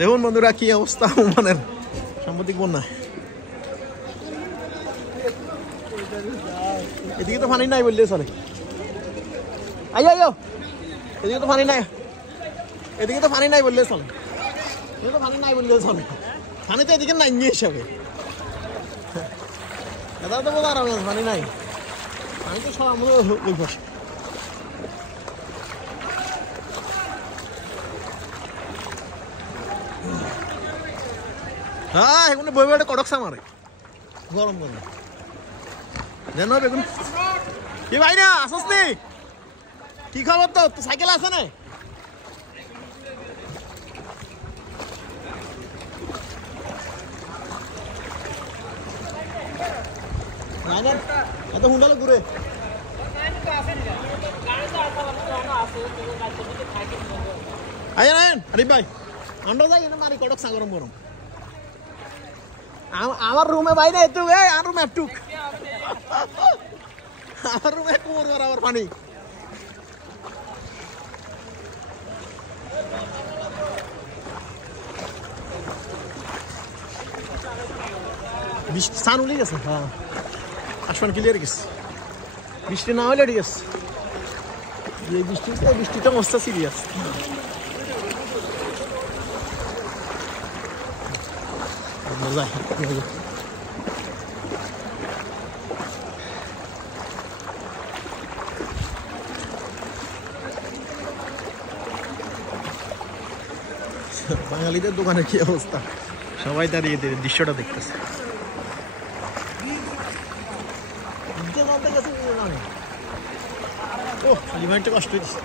দেখুন বন্ধুরা কি অবস্থা ওমানের সাম্প্রতিক বন্যা। এদিকে তো পানি নাই বললে চলে। আইও আইও, এদিকে তো পানি নাই, এদিকে তো পানি নাই বললে চলে, এদিকে তো পানি নাই বললে চলে। পানি তো এদিকে নাই নিয়ে হিসাবে এটা তো বোঝা আর পানি নাই, পানি তো সব আমাদের ওই পাশে। হ্যাঁ এখন বই বইটা কটকসা মারে গরম গরম জানো বেগুন কি ভাই না আসস নি? কি খবর তো? সাইকেল আছে না? এত হুন্ডালে ঘুরে আরে ভাই আমরা যাই মারি কটকসা গরম গরম। আমার রুমে বাইরে একটু আর রুমে একটু আমার রুমে কুমোর বরাবর পানি। বৃষ্টি স্নান উঠে গেছে, হ্যাঁ আসমান ক্লিয়ার গেছে, বৃষ্টি না হলে ঠিক আছে। এই বৃষ্টিটা মস্ত সিরিয়াস। বাঙালিদের দোকানের কি অবস্থা, সবাই দাঁড়িয়ে দৃশ্যটা দেখতেছে। ও লিভারটা কষ্ট হচ্ছে।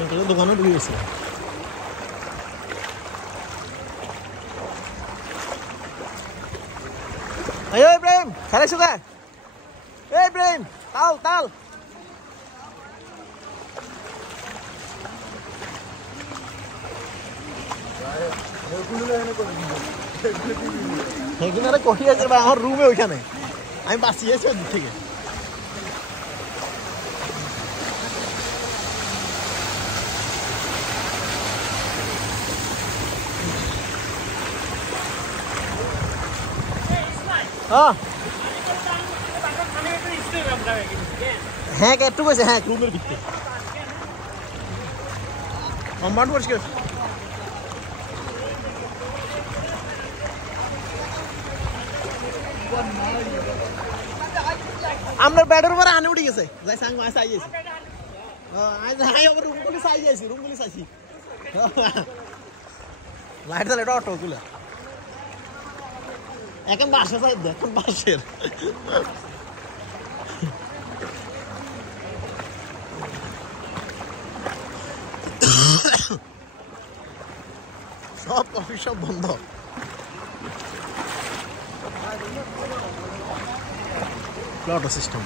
সবাই দোকানে ঢুকে গেছে। ইব্রাহিম খেলাইছো কে? ইব্রাহিম তাল তাল আমার রুমে ওইখানে আমি বাঁচিয়েছি ওদিক থেকে। হ্যাঁ একটু কইছে, হ্যাঁ রুমের ভিতরে কম্পাউন্ড পরিষ্কার। আমরা ব্যাডের উপরে আনে উঠে গেছে, যাই সাং মাছ আই যাইছি, রুমগুলি চাই যাইছি, রুমগুলি চাইছি লাইট জ্বালে এটা অটো গুলা এখন বাসা চাই, এখন বাসের সব কফি সব বন্ধ। অটো সিস্টেম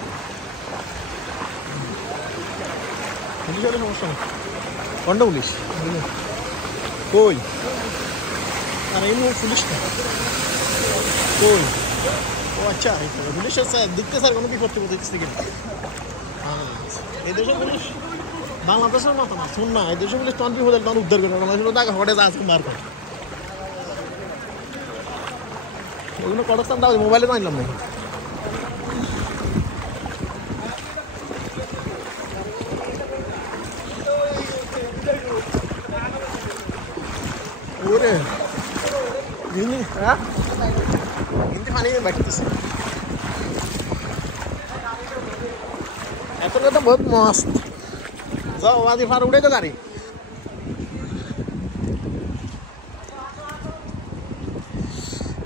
পুলিশের সমস্যা নেই। কোনটা পুলিশ? কই? আর এই পুলিশটা কই? ও আচ্ছা পুলিশের দেখতে স্যার কোনো বিপত্তি করতেছে কি? এই দেশের পুলিশ বাংলাদেশের মতো না, শুন না, এই দেশের পুলিশ তখন বিপদের তখন উদ্ধার করে টাকা হটে আছে বার করে ওগুলো কটকস্থান দাও মোবাইলে জানলাম না। ওরে হিন্দি পানি বাড়তেছে এত কথা বহুত মস্ত। যাও আদি ফার উঠে তো গাড়ি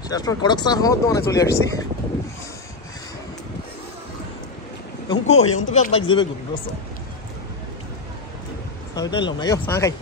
শেষ কড়কসা হওয়ার দোকানে চলে আসছি। এখন কই এখন তো বাইক যাবে গুলো না, চা খাই।